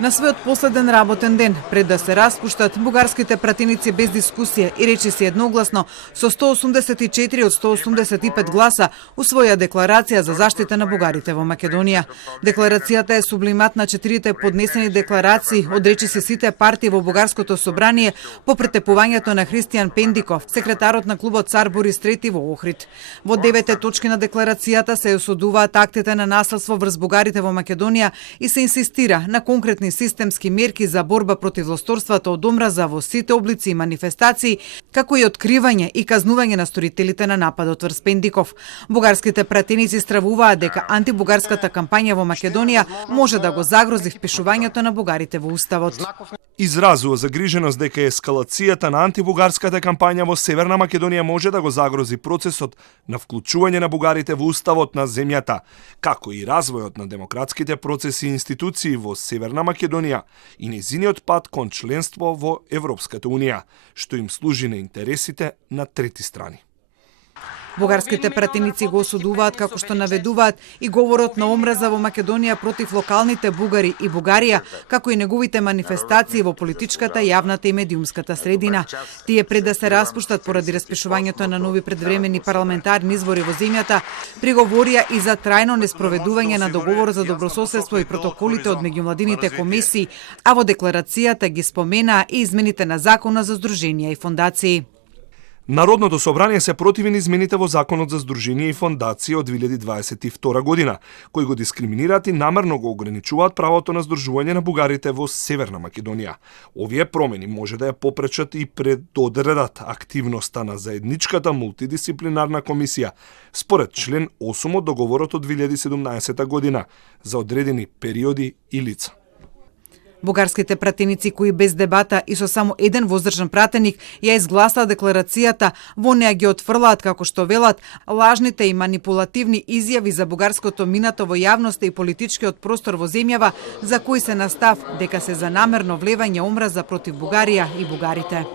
На својот последен работен ден, пред да се распуштат, бугарските пратеници без дискусија и речиси едногласно со 184 од 185 гласа усвоја декларација за заштита на бугарите во Македонија. Декларацијата е сублимат на 4 поднесени декларации од речиси сите партии во бугарското собрание по претепувањето на Христијан Пендиков, секретарот на клубот Цар Борис III во Охрид. Во 9 точки на декларацијата се осудуваат актите на насилство врз бугарите во Македонија и се инсистира на конкретни системски мерки за борба против злосторството од омраза во сите облици и манифестации, како и откривање и казнување на сторителите на нападот врз Пендиков. Бугарските пратеници стравуваат дека антибугарската кампања во Македонија може да го загрози впишувањето на бугарите во уставот. Изразува загриженост дека ескалацијата на антибугарската кампања во Северна Македонија може да го загрози процесот на вклучување на бугарите во уставот на земјата, како и развојот на демократските процеси и институции во Северна Македонија и нејзиниот пат кон членство во Европската унија, што им служи на интересите на трети страни. Бугарските пратеници го осудуваат како што наведуваат и говорот на омраза во Македонија против локалните бугари и Бугарија, како и неговите манифестации во политичката, јавната и медиумската средина. Тие пред да се распуштат поради распишувањето на нови предвремени парламентарни избори во земјата, приговорија и за трајно неспроведување на договор за добрососедство и протоколите од меѓумладините комисии, а во декларацијата ги споменаа и измените на Закона за здруженија и фондации. Народното собрание се противи на измените во Законот за здруженија и фондации од 2022 година, кои го дискриминираат и намерно го ограничуваат правото на здружување на бугарите во Северна Македонија. Овие промени може да ја попречат и предодредат активноста на заедничката мултидисциплинарна комисија, според член 8 од договорот од 2017 година за одредени периоди и лица. Бугарските пратеници кои без дебата и со само еден воздржан пратеник ја изгласаа декларацијата, во неа ги отфрлаат, како што велат, лажните и манипулативни изјави за бугарското минато во јавноста и политичкиот простор во земјава, за кои се настав дека се за намерно влевање омраза против Бугарија и бугарите.